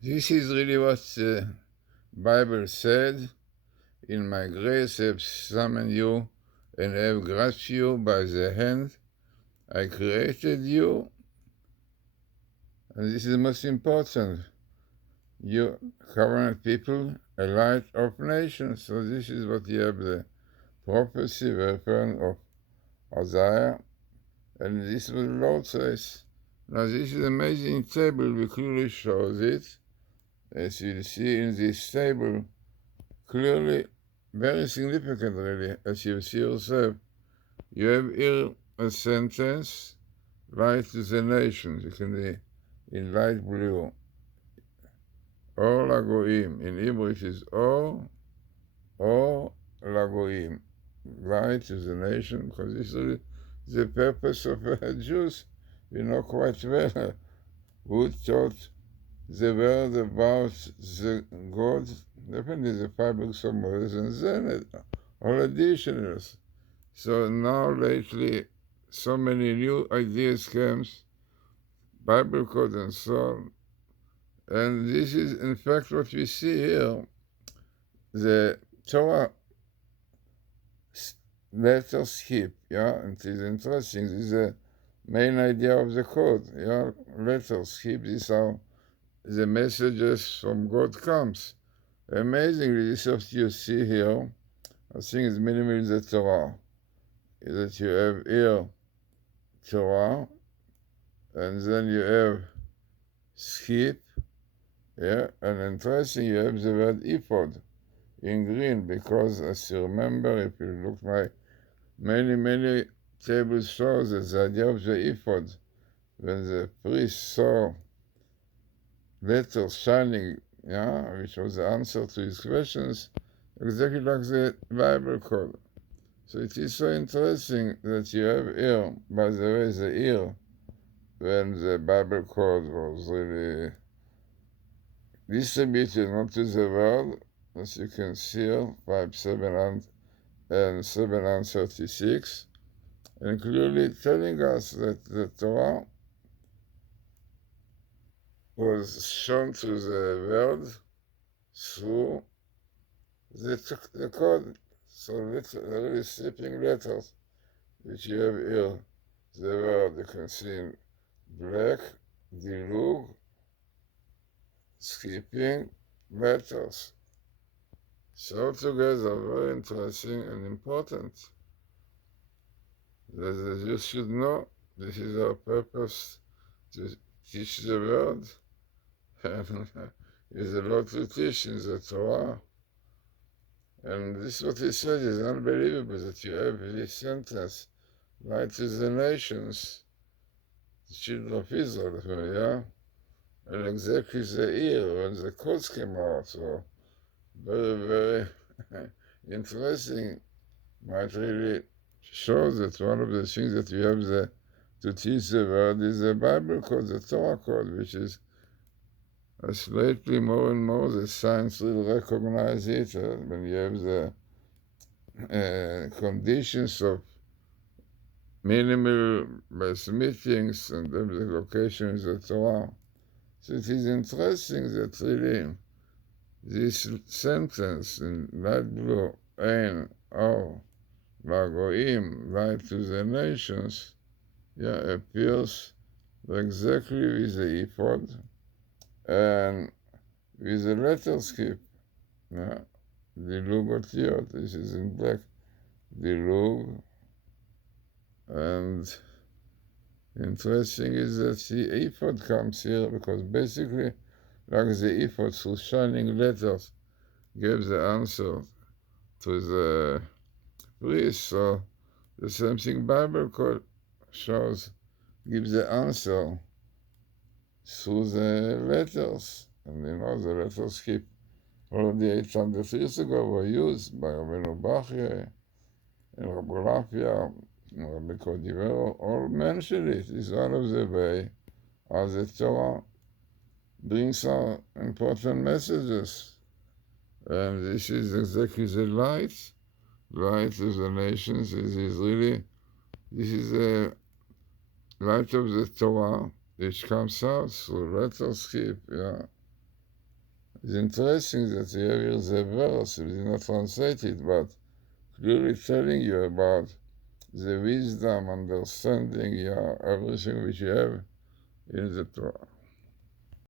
This is really what the Bible said. In my grace have summoned you and have grasped you by the hand. I created you, and this is the most important. You covenant people, a light of nations. So this is what you have the prophecy reference of Isaiah, and this is what the Lord says. Now this is an amazing table, we clearly shows it. As you see in this table, clearly, very significant really, as you see yourself. You have here a sentence, light to the nations. You can see in light blue. Or lagoim. In Hebrew it is or lagoim. Light to the nation, because this is the purpose of Jews. We know quite well who taught the word about the God, definitely the public some Moses and then all additionals. So now lately so many new ideas comes, Bible code and so on. And this is in fact what we see here. The Torah letter skip, yeah, it is interesting. This is the main idea of the code, yeah, letter skip. These are the messages from God comes. Amazingly, this is what you see here. I think it's minimally the Torah. Is that you have here Torah, and then you have skip, yeah, and interesting, you have the word ephod in green, because as you remember, if you look my many tables shows that the idea of the ephod, when the priest saw letters shining, yeah, which was the answer to his questions, exactly like the Bible code. So it is so interesting that you have here, by the way, the ear, when the Bible code was really distributed not to the world, as you can see here, 736, and clearly telling us that the Torah was shown to the world through the code. So literally sleeping letters, which you have here, the word you can see in black, dilug, skipping letters. So together, very interesting and important. That you should know this is our purpose, to teach the world. And there's a lot to teach in the Torah. And this is what he said is unbelievable, that you have this sentence, light to the nations, the children of Israel, yeah? And exactly the year when the codes came out. So very interesting. Might really show that one of the things that we have to teach the world is the Bible code, the Torah code, which is lately more and more the science will recognize it when you have the conditions of minimal mass meetings and the locations of the Torah. So it is interesting that really this sentence in light blue, Ein, Or, Lagoim, light to the nations, yeah, appears exactly with the ephod and with the letter skip, yeah, Dilug Otiot, this is in black, Dilug, and interesting is that the ephod comes here because basically, like the ephod through shining letters, gave the answer to the priest. So the same thing Bible code shows, gives the answer through the letters. And you know, the letters keep already 800 years ago were used by Rabbeinu Bachya and Rabbi Rafia and Rabbi Cordivero, all mentioned it. It's one of the way how the Torah brings some important messages. And this is exactly the light of the nations. This is the light of the Torah, which comes out through letter skip, yeah. It's interesting that you have here the verse, it is not translated, but clearly telling you about the wisdom, understanding, everything which you have in the Torah.